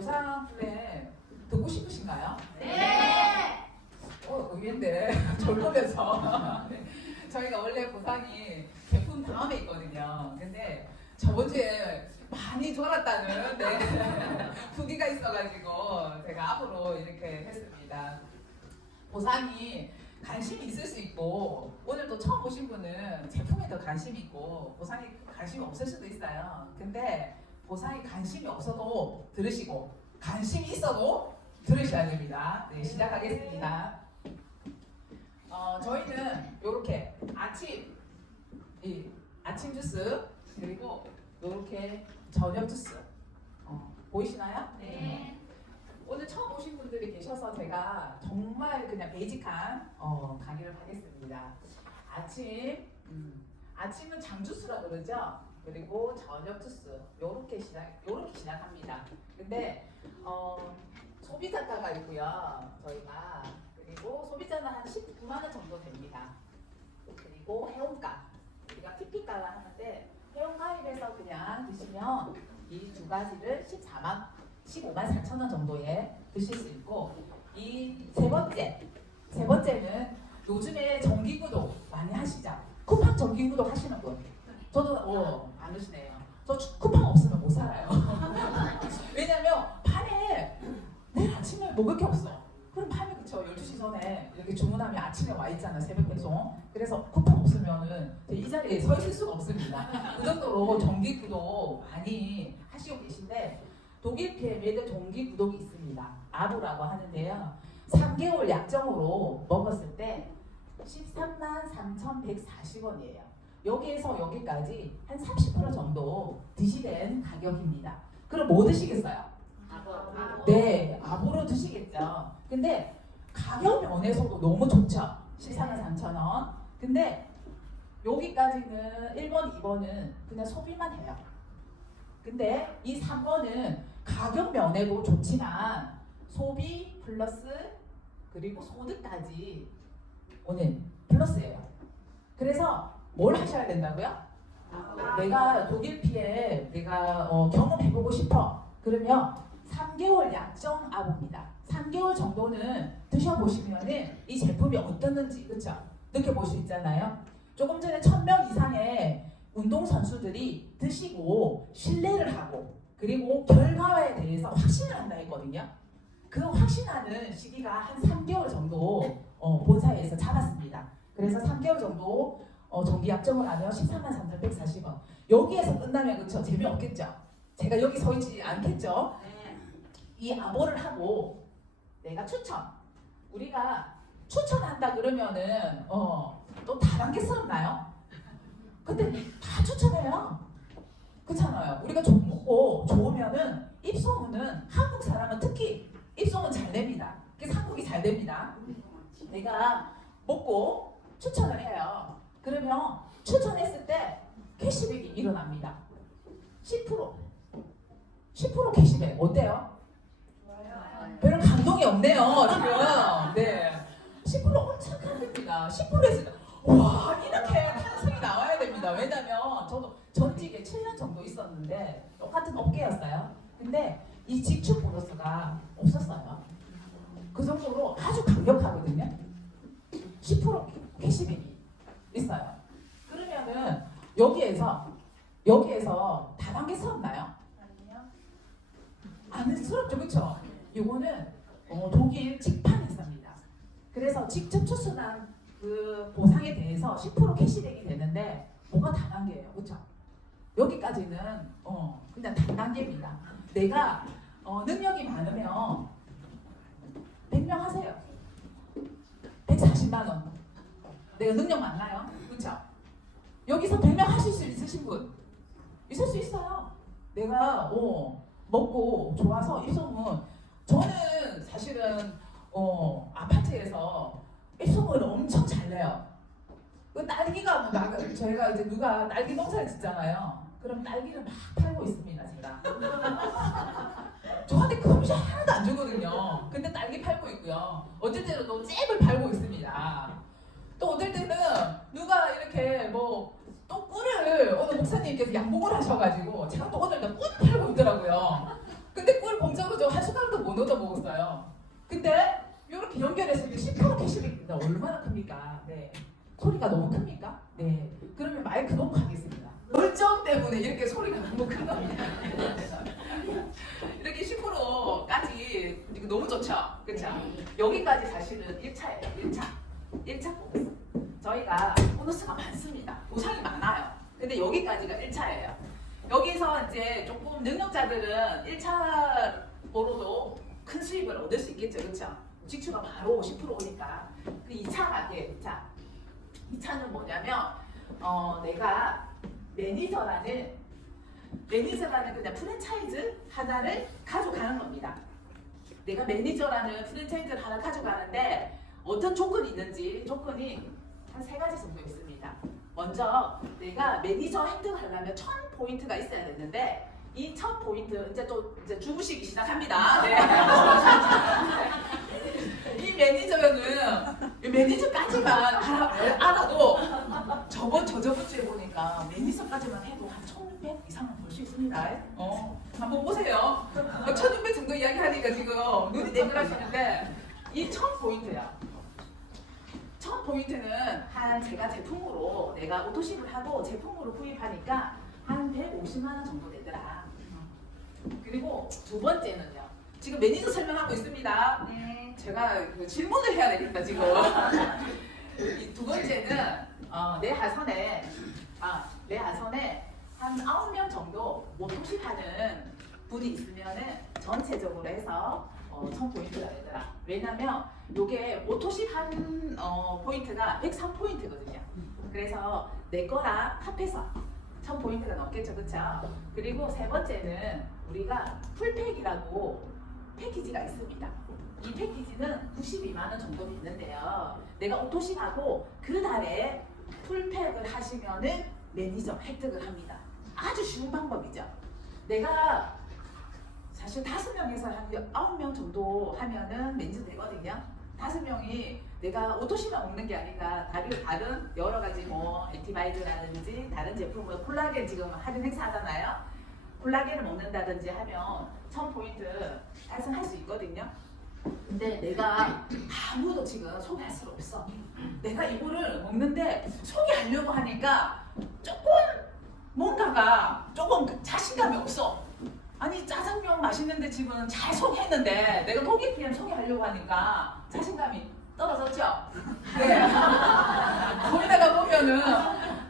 보상 플랜 듣고 싶으신가요? 네. 의외인데 졸보면서 네. 저희가 원래 보상이 개품 다음에 있거든요. 근데 저번 주에 많이 졸았다는 후기가 있어가지고 제가 앞으로 이렇게 했습니다. 보상이 관심이 있을 수 있고 오늘 또 처음 오신 분은 제품에 더 관심이 있고 보상이 관심이 없을 수도 있어요. 근데 보상이 관심이 없어도 들으시고 관심이 있어도 들으셔야 됩니다. 네, 시작하겠습니다. 저희는 이렇게 아침 주스 그리고 이렇게 저녁 주스 보이시나요? 네. 오늘 처음 오신 분들이 계셔서 제가 정말 그냥 베이직한 강의를 하겠습니다. 아침은 장주스라고 그러죠. 그리고 저녁 주스 요렇게 시작합니다. 근데 소비자가가 있고요. 저희가 그리고 소비자는 한 19만 원 정도 됩니다. 그리고 회원가 우리가 PP가를 하는데 회원가입해서 그냥 드시면 이 두 가지를 15만 4천 원 정도에 드실 수 있고 이 세 번째는 요즘에 정기구독 많이 하시죠? 쿠팡 정기구독 하시는 분? 저도 안 하시네요. 저 쿠팡 없으면 못 살아요. 왜냐면 밤에 내일 아침에 먹을 게 없어. 그럼 밤에 그쵸 12시 전에 이렇게 주문하면 아침에 와 있잖아 새벽 배송. 그래서 쿠팡 없으면은 이 자리에 서 있을 수가 없습니다. 그 정도로 정기구독 많이 하시고 계신데 독일 PM에도 정기구독이 있습니다. 아부라고 하는데요. 3개월 약정으로 먹었을 때 13만 3,140원이에요. 여기에서 여기까지 한 30% 정도 DC된 가격입니다. 그럼 뭐 드시겠어요? 네, 아부로 드시겠죠. 근데 가격 면에서도 너무 좋죠. 14만 3천 원. 근데 여기까지는 1번, 2번은 그냥 소비만 해요. 근데 이 3번은 가격 면에도 좋지만 소비 플러스 그리고 소득까지 오늘 플러스예요. 그래서 뭘 하셔야 된다고요? 내가 독일 피해 내가 경험해보고 싶어. 그러면 3개월 약정 아부입니다. 3개월 정도는 드셔보시면은 이 제품이 어떻는지 그쵸? 느껴볼 수 있잖아요. 조금 전에 1000명 이상의 운동선수들이 드시고 신뢰를 하고 그리고 결과에 대해서 확신을 한다 했거든요. 그 확신하는 시기가 한 3개월 정도 본사에서 잡았습니다. 그래서 3개월 정도 정기 약정을 하면 14만 3,140원. 여기에서 끝나면 그쵸? 재미없겠죠? 제가 여기 서 있지 않겠죠? 이 아보를 하고 내가 우리가 추천한다 그러면은 또 다단계스럽나요? 근데 다 추천해요. 그렇잖아요. 우리가 먹고 좋으면은 입소문은 한국 사람은 특히 입소문 잘 냅니다. 그래서 한국이 잘 됩니다. 내가 먹고 추천을 해요. 그러면 추천했을 때 캐시백이 일어납니다. 10% 캐시백 어때요? 별로 감동이 없네요 지금. 네, 10% 엄청 큰 겁니다. 10% 했을 때 와 이렇게 탄성이 나와야 됩니다. 왜냐면 저도 전직에 7년 정도 있었는데 똑같은 업계였어요. 근데 이 지출 보너스가 없었어요. 그 정도로 아주 강력하거든요. 10% 캐시백이 있어요. 그러면은 여기에서 다단계스럽나요? 아니스럽죠, 그렇죠? 이거는 독일 직판회사입니다. 그래서 직접 추천한 그 보상에 대해서 10% 캐시백이 되는데 뭐가 다단계예요, 그렇죠? 여기까지는 그냥 단단계입니다. 내가 능력이 많으면 100명 하세요. 140만 원. 내가 능력 많나요? 그렇죠? 여기서 100명 하실 수 있으신 분 있을 수 있어요. 내가 먹고 좋아서 입소문 저는 사실은 아파트에서 입소문을 엄청 잘 내요. 그 딸기가 저희가 이제 누가 딸기 농사를 짓잖아요. 그럼 딸기를 막 팔고 있습니다, 제가. 저한테 커미션 하나도 안 주거든요. 근데 딸기 팔고 있고요. 어쩔 때는 또 잼을 팔고 있습니다. 또 어떨 때는 누가 이렇게 또 꿀을 오늘 목사님께서 양봉을 하셔가지고 제가 또 오늘 꿀 팔고 있더라고요. 근데 꿀 공짜로 개인적으로 저 한 숟가락도 못 얻어 먹었어요. 근데 이렇게 연결해서 10% 캐시백입니다. 얼마나 큽니까? 네. 소리가 너무 큽니까? 네. 그러면 마이크 놓고 하겠습니다. 열정 때문에 이렇게 소리가 너무 큰 겁니다. 이렇게 10%까지 너무 좋죠? 그렇죠? 여기까지 사실은 1차예요. 1차 보너스. 저희가 보너스가 많습니다. 보상이 많아요. 근데 여기까지가 1차예요. 여기서 이제 조금 능력자들은 1차로도 큰 수익을 얻을 수 있겠죠. 그렇죠? 직추가 바로 10% 오니까. 그 2차 갈게요. 2차는 뭐냐면 내가 매니저라는 그냥 프랜차이즈 하나를 가져가는 겁니다. 내가 매니저라는 프랜차이즈를 하나 가져가는데 어떤 조건이 있는지 조건이 한 3가지 정도 있습니다. 먼저 내가 매니저 획득하려면 1000포인트가 있어야 되는데 이 1000포인트 이제 주부시기 시작합니다. 네. 이 매니저까지만 알아도 저번 주에 보니까 매니저까지만 해도 한 1600 이상은 벌 수 있습니다. 한번 보세요. 1600 정도 이야기하니까 지금 눈이 내밀하시는데 이 1000포인트야. 1000포인트는 한 제가 제품으로 내가 오토십을 하고 제품으로 구입하니까 한 150만원 정도 되더라. 그리고 두 번째는요. 지금 매니저 설명하고 있습니다. 제가 질문을 해야 되겠다 지금. 이 두 번째는 내 하선에 한 9명 정도 오토십 하는 분이 있으면은 전체적으로 해서 1000포인트가 되더라. 왜냐면 요게 오토십 한 포인트가 103포인트거든요. 그래서 내 거랑 합해서 1000포인트가 넘겠죠. 그쵸? 그리고 세 번째는 우리가 풀팩이라고 패키지가 있습니다. 이 패키지는 92만원 정도 있는데요. 내가 오토십하고 그 달에 풀팩을 하시면은 매니저 획득을 합니다. 아주 쉬운 방법이죠. 내가 사실 5명에서 한 9명 정도 하면은 매니저 되거든요. 5명이 내가 오토십만 먹는 게 아니라 다른 여러 가지 뭐 엔티바이드라든지 다른 제품을 콜라겐 지금 할인 행사하잖아요. 콜라겐을 먹는다든지 하면 1000포인트 달성할 수 있거든요. 근데 내가 아무도 지금 소개할 수가 없어. 내가 이거를 먹는데 소개하려고 하니까 뭔가가 조금 자신감이 없어. 아니 짜장면 맛있는데 지금 잘 소개했는데 내가 고객님 소개하려고 하니까 자신감이 떨어졌죠? 네. 거기다가 보면은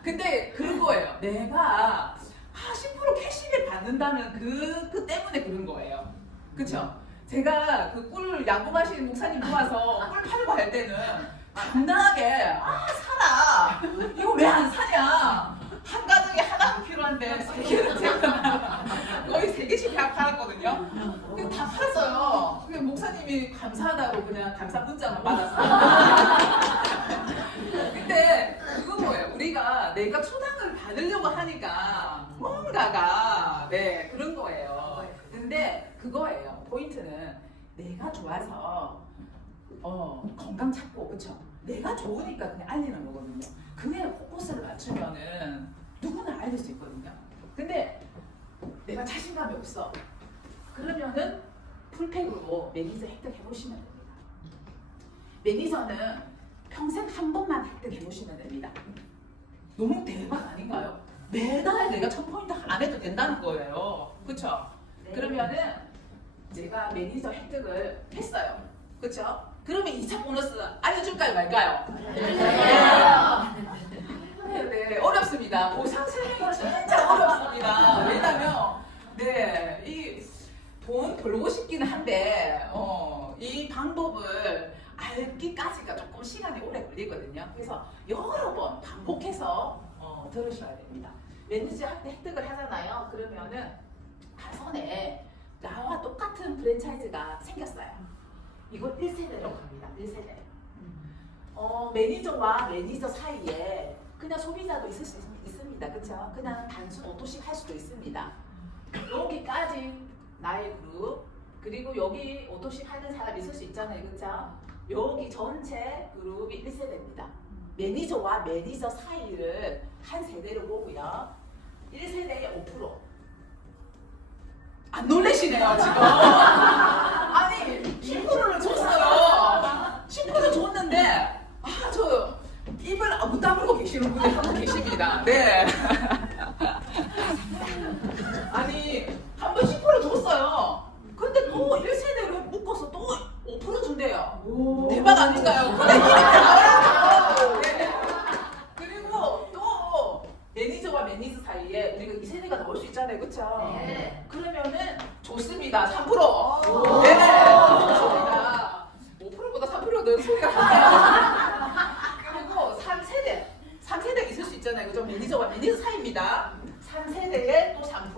근데 그런 거예요. 내가 10% 캐시백 받는다는 그 때문에 그런 거예요. 그쵸? 제가 그 꿀 야구하시는 목사님 모아서 꿀 팔고 할 때는 당당하게 사라! 이거 왜 안 사냐? 한 가정에 하나는 필요한데 3개는 제가 거의 3개씩 다 팔았거든요. 근데 다 팔았어요. 근데 목사님이 감사하다고 그냥 감사 문자만 받았어요. 근데 그거 뭐예요? 우리가 내가 초당을 받으려고 하니까 뭔가가 그런 거예요. 근데 그거예요. 포인트는 내가 좋아서 건강 찾고 그쵸? 내가 좋으니까 그냥 알리는 거거든요. 그게 포커스를 맞추면은 누구나 알릴 수 있거든요. 근데 내가 자신감이 없어. 그러면은 풀팩으로 매니저 획득해 보시면 됩니다. 매니저는 평생 한 번만 획득해 보시면 됩니다. 너무 대박 아닌가요? 매달 내가 1000포인트 안 해도 된다는 거예요. 그쵸? 네. 그러면은 제가 매니저 획득을 했어요. 그쵸? 그러면 2차 보너스 알려줄까요 말까요? 네, 어렵습니다. 보상 설명이 진짜 어렵습니다. 왜냐면 이 돈 벌고 싶기는 한데 이 방법을 알기까지가 조금 시간이 오래 걸리거든요. 그래서 여러 번 반복해서 들으셔야 됩니다. 매니저 획득을 하잖아요. 그러면은 가선에 나와 똑같은 프랜차이즈가 생겼어요. 이걸 1세대로 갑니다. 1세대. 매니저와 매니저 사이에 그냥 소비자도 있을 수 있습니다. 그쵸? 그냥 단순 오토식 할 수도 있습니다. 여기까지 나의 그룹, 그리고 여기 오토식 하는 사람 있을 수 있잖아요. 그쵸? 여기 전체 그룹이 1세대입니다. 매니저와 매니저 사이를 한 세대로 보고요. 1세대의 5%. 안 놀라시네요, 지금. 3%. 네, 좋습니다. 5%보다 3%가 더 소리가 크네요. 그리고 3세대 있을 수 있잖아요. 그죠? 매니저와 매니저 사이입니다. 3세대에 또 3%.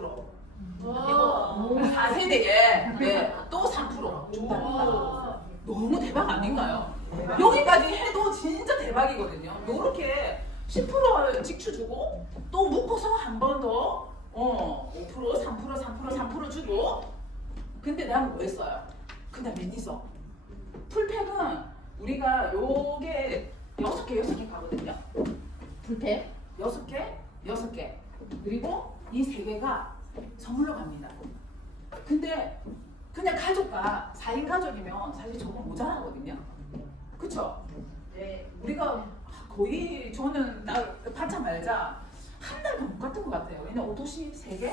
그리고 4세대에 네, 또 3% 준답니다. 너무 대박 아닌가요? 여기까지 해도 진짜 대박이거든요. 요렇게 10%를 직추 주고 또 묶어서 한 번 더 5%, 3% 주고. 근데 내가 뭐 했어요? 그냥 매니저 풀팩은 우리가 요게 6개 가거든요. 풀팩 6개 그리고 이 3개가 선물로 갑니다. 근데 그냥 가족과 4인 가족이면 사실 저거 모자라거든요. 그쵸? 네. 우리가 거의 저는 나 반찬 말자 한 달도 못 갔던 것 같아요. 왜냐면 옷옷이 3개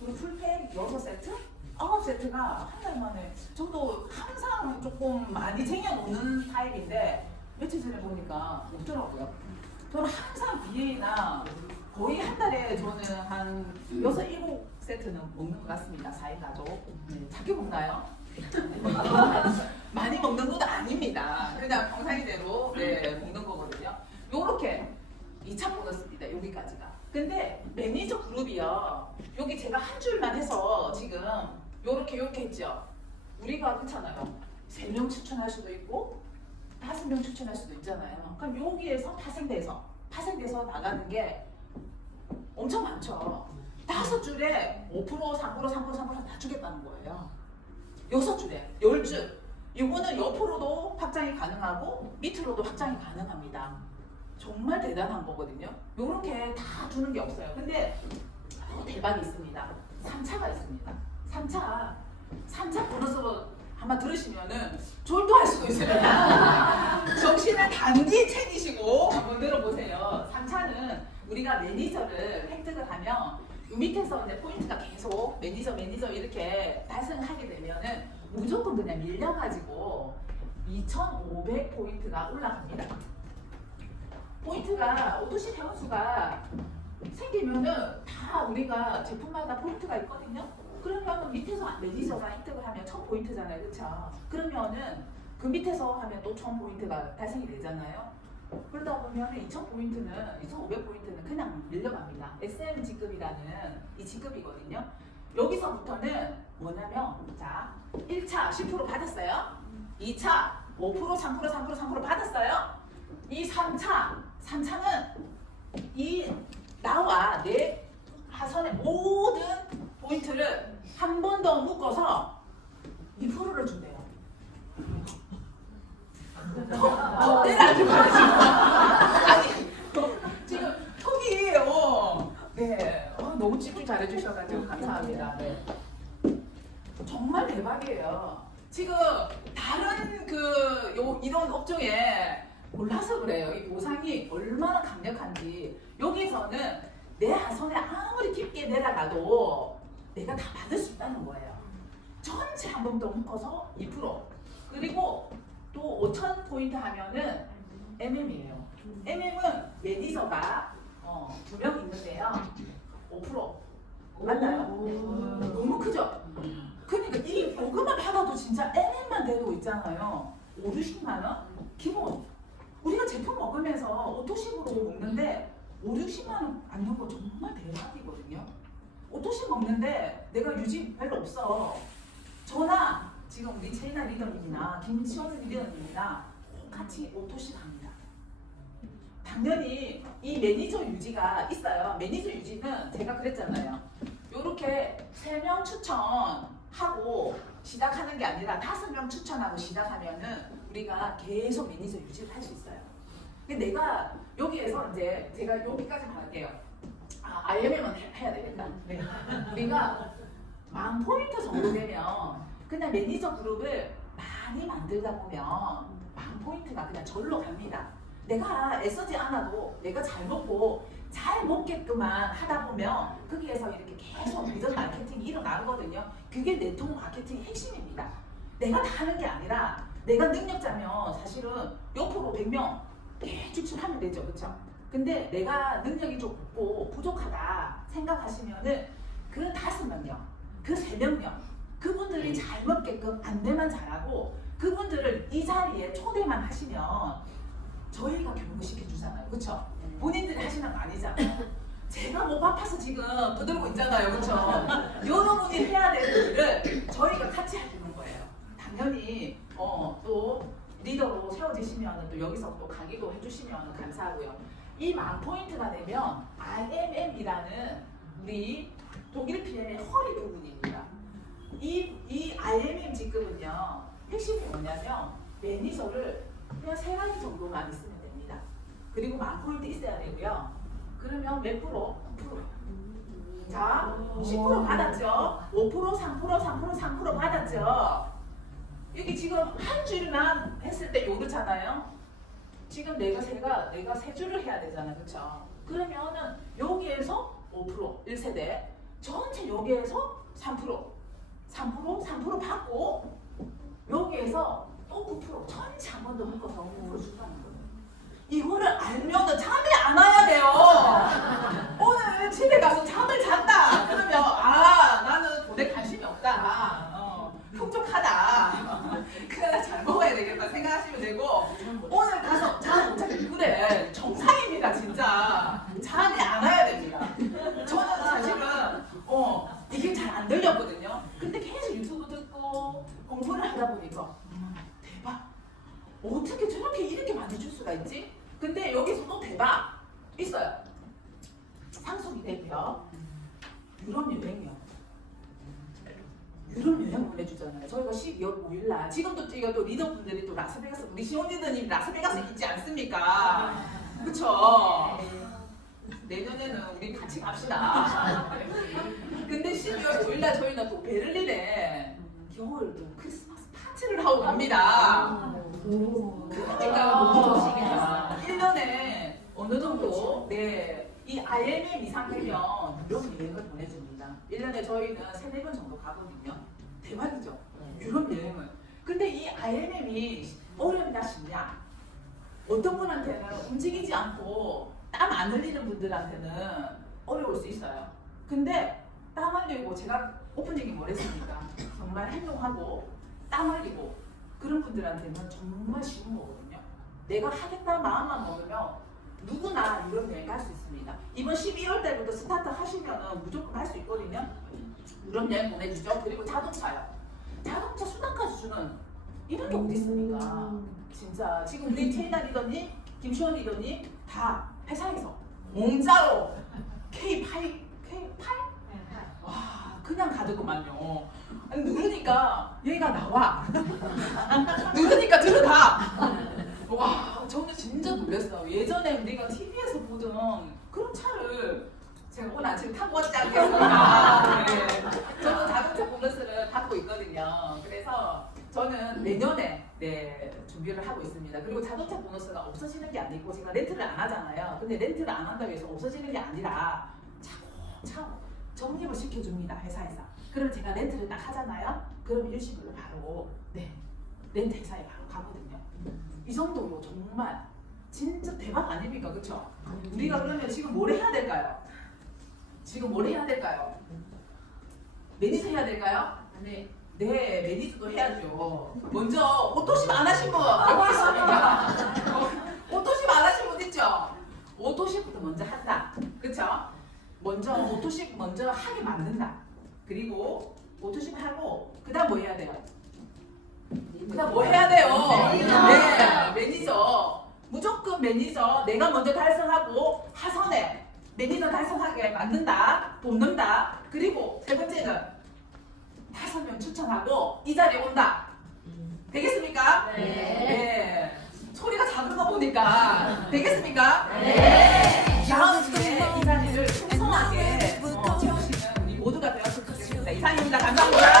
그리고 풀팩 6세트 9세트가 한 달 만에 저도 항상 조금 많이 쟁여놓는 타입인데 며칠 전에 보니까 없더라고요. 저는 항상 BA나 거의 한 달에 저는 한 6, 7세트는 먹는 것 같습니다. 4인 가족. 네, 작게 먹나요? 많이 먹는 건 아닙니다. 그냥 평상시대로 네, 먹는 거거든요. 요렇게 2차 보너스입니다. 여기까지가. 근데 매니저 그룹이요. 여기 제가 한 줄만 해서 지금 요렇게 했죠. 우리가 그렇잖아요. 3명 추천할 수도 있고 5명 추천할 수도 있잖아요. 그럼 여기에서 파생돼서 나가는 게 엄청 많죠. 5줄에 5%, 3% 다 주겠다는 거예요. 6줄에 10줄. 이거는 옆으로도 확장이 가능하고 밑으로도 확장이 가능합니다. 정말 대단한 거거든요. 요렇게 다 주는 게 없어요. 근데 대박이 있습니다. 3차가 있습니다. 3차 보너스로 한번 들으시면은 졸도할 수도 있습니다. 정신을 단디 챙기시고 한번 들어보세요. 3차는 우리가 매니저를 획득을 하면 이 밑에서 이제 포인트가 계속 매니저 이렇게 달성하게 되면은 무조건 그냥 밀려가지고 2,500포인트가 올라갑니다. 포인트가 오토시 회원수가 생기면은 다 우리가 제품마다 포인트가 있거든요. 그러면 밑에서 매니저가 획득을 하면 1,000포인트잖아요. 그쵸? 그러면은 그 밑에서 하면 또 1,000포인트가 달성이 되잖아요. 그러다 보면 2,000포인트는 2,500포인트는 그냥 밀려갑니다. SM 직급이라는 이 직급이거든요. 여기서부터는 뭐냐면 자 1차 10% 받았어요. 2차 5%, 3% 받았어요. 이 3차는 이 나와 내 하선의 모든 포인트를 한 번 더 묶어서 2%를 준대요. 더 내라지 말지. 아니 지금 턱이 네 너무 집중 잘해주셔가지고 감사합니다. 네. 정말 대박이에요. 지금 다른 이런 업종에 몰라서 그래요. 이 보상이 얼마나 강력한지. 여기서는 내 하선에 아무리 깊게 내려가도 내가 다 받을 수 있다는 거예요. 전체 한 번 더 묶어서 2%. 그리고 또 5,000포인트 하면은 MM이에요. MM은 매니저가 2명 있는데요. 5%. 맞나요? 너무 크죠? 그러니까 이 요금만 받아도 진짜 MM만 돼도 있잖아요. 5, 60만 원? 기본. 우리가 제품 먹으면서 오토식으로 먹는데 5, 60만 원 받는 거 정말 대박이거든요. 오토식 먹는데 내가 유지 별로 없어. 저나 지금 우리 채이나 리더님이나 김치원 리더님이나 같이 오토식 합니다. 당연히 이 매니저 유지가 있어요. 매니저 유지는 제가 그랬잖아요. 요렇게 3명 추천하고 시작하는 게 아니라 5명 추천하고 시작하면은 우리가 계속 매니저 유지를 할 수 있어요. 근데 내가 여기에서 이제 제가 여기까지만 할게요. IMM은 해야 되겠다. 네. 우리가 10,000포인트 정도 되면 그냥 매니저 그룹을 많이 만들다 보면 10,000포인트가 그냥 절로 갑니다. 내가 애쓰지 않아도 내가 잘 먹고 잘 먹게끔만 하다 보면 거기에서 이렇게 계속 리더 마케팅이 일어나거든요. 그게 네트워크 마케팅의 핵심입니다. 내가 다 하는 게 아니라 내가 능력자면 사실은 옆으로 100명 추출하면 되죠. 그렇죠? 근데 내가 능력이 좀 없고 부족하다 생각하시면은 그 5명요, 그 3명요, 그분들이 잘 먹게끔 안내만 잘하고 그분들을 이 자리에 초대만 하시면 저희가 교육시켜 주잖아요. 그렇죠? 본인들이 하시는 거 아니잖아요. 제가 목 아파서 지금 떠들고 있잖아요. 그렇죠? 여러분이 해야 되는 일을 저희가 같이 해주는 거예요. 당연히 또 리더로 세워지시면 또 여기서 또 강의도 해주시면 감사하고요. 이 만 포인트가 되면 IMM이라는 우리 독일 PM의 허리 부분입니다. 이 IMM 직급은요, 핵심이 뭐냐면 매니저를 그냥 3가지 정도만 있으면 됩니다. 그리고 만 포인트 있어야 되고요. 그러면 몇 프로? 5%. 자, 10% 받았죠? 5%, 3%, 3%, 3% 받았죠? 여기 지금 한 줄만 했을 때 요렇잖아요? 지금 내가 3줄을 해야 되잖아요. 그쵸? 그러면은 여기에서 5%, 1세대, 전체 여기에서 3% 받고 여기에서 또 9% 전체 한 번 더 묶어서 5% 준다는 거예요. 이거를 알면은 잠이 안 와야 돼요. 오늘 집에 가서 잠을 잤다. 그러면 나는 돈에 관심이 없다. 풍족하다. 그러나 잘 먹어야 되겠다 생각하시면 되고 오늘 가서 잠 못 자기 그래 정상입니다. 진짜 잠이 안 와야 됩니다. 저는 사실은 이게 잘 안 들렸거든요. 근데 계속 유튜브 듣고 공부를 하다 보니까 대박. 어떻게 저렇게 이렇게 많이 줄 수가 있지? 근데 여기서도 대박 있어요. 상속이 되고요. 유럽 여행이요. 유럽 여행 보내주잖아요. 저희가 12월 5일날 지금도 또 리더분들이 또 라스베가스 우리 시온 리더님 라스베가스 있지 않습니까? 그쵸? 내년에는 우리 같이 갑시다. 근데 12월 5일날 저희는 또 베를린에 겨울 또 크리스마스 파티를 하고 갑니다. 그러니까 너무 좋으시겠어요. 1년에 어느 정도 이 IMM 이상 되면 유럽 여행을 보내줍니다. 1년에 저희는 3-4번 정도 가거든요. 대박이죠? 유럽 여행을. 근데 이 IMM이 어렵냐 쉽냐? 어떤 분한테는 움직이지 않고 땀 안 흘리는 분들한테는 어려울 수 있어요. 근데 땀 흘리고 제가 오프닝에 뭐랬습니까? 정말 행동하고 땀 흘리고 그런 분들한테는 정말 쉬운 거거든요. 내가 하겠다는 마음만 먹으면 누구나 유럽 여행 갈 수 있습니다. 이번 12월 달부터 스타트 하시면 무조건 갈 수 있거든요. 유럽 여행 보내주죠. 그리고 자동차요. 자동차 수당까지 주는 이런 게 어디 있습니까? 진짜 지금 우리 태이나 리더님, 김시원 리더님 다 회사에서 공짜로 K8? 와 그냥 가더구만요. 아니, 누르니까 얘가 나와. 누르니까 들어가. 와 저는 진짜 놀랐어요. 예전에 우리가 TV에서 보던 그런 차를 제가 오늘 아침에 타고 왔지 않겠습니까? 네. 저는 자동차 보너스를 받고 있거든요. 그래서 저는 내년에 준비를 하고 있습니다. 그리고 자동차 보너스가 없어지는 게 아니고 제가 렌트를 안 하잖아요. 근데 렌트를 안 한다고 해서 없어지는 게 아니라 차곡차곡 적립을 시켜줍니다. 회사에서. 그럼 제가 렌트를 딱 하잖아요. 그럼 일시불로 바로 렌트 회사에 바로 가거든요. 이 정도로 정말 진짜 대박 아닙니까? 그쵸? 우리가 그러면 지금 뭘 해야 될까요? 지금 뭘 해야 될까요? 매니저 해야 될까요? 네, 매니저도 해야죠. 먼저 오토십 안 하신 분 알고 있습니까? 오토십 안 하신 분 있죠? 오토십부터 먼저 한다. 그쵸? 먼저 오토십 먼저 하게 만든다. 그리고 오토십 하고 그 다음 뭐 해야 돼요? 그 다음 뭐 해야 돼요? 네, 매니저. 무조건 매니저 내가 먼저 달성하고 하선에 매니저 달성하게 만든다. 돕는다. 그리고 세 번째는 5명 추천하고 이 자리에 온다. 되겠습니까? 네. 소리가 작은 거 보니까 되겠습니까? 네. 다음 주에 이 자리를 풍성하게 채우시는 우리 모두가 되었으면 좋겠습니다. 이상입니다. 감사합니다.